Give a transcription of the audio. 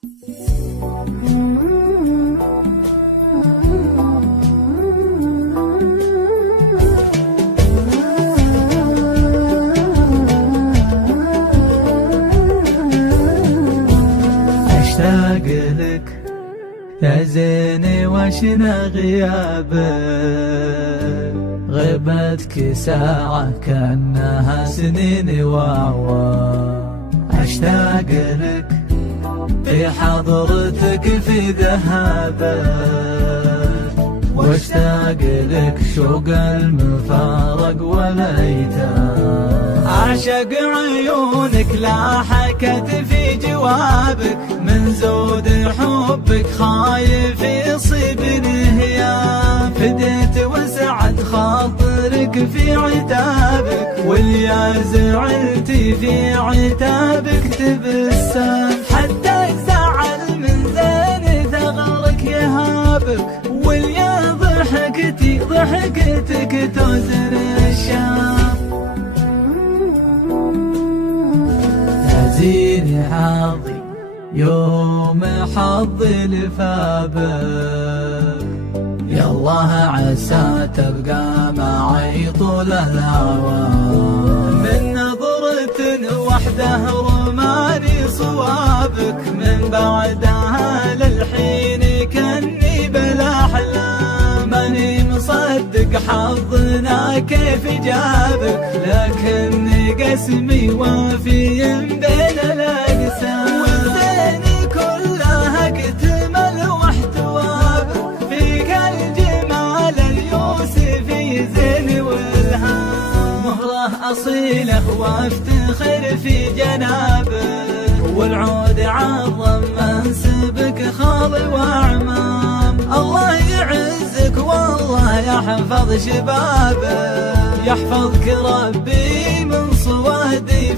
أشتاق لك يا زيني واشنا غيابك، غيبتك ساعة كأنها سنين وأعوام. أشتاق لك في حضرتك في ذهابك، واشتاق لك شوق المفارق والايتام. أعشق عيونك لاحكت في جوابك، من زود حبك خايف يصيب انهيام. فديت وسعت خاطرك في عتابك، واليا زعلتي في عتابك تبسم. حتى زعل من زين ثغرك يهابك، واليا ضحكتي ضحكتك توزن الشام. زيني حظي يوم حظي لفابك، يا الله عسى تبقى معي طول الأعوام. من نظرة وحده رماني صوابك، من بعدها للحين كني بالأحلام. ماني مصدق حظنا كيف جابك، لكني قسمي وافي بين الأقسام. والزيني كلها اكتمل واحتوابك، فيك الجمال اليوسفي زين والهام. مهره أصيله وافتخر في جنابك، والعود عظم منسبك خال وأعمام. الله يعزك والله يحفظ شبابك، يحفظك ربي من صوادي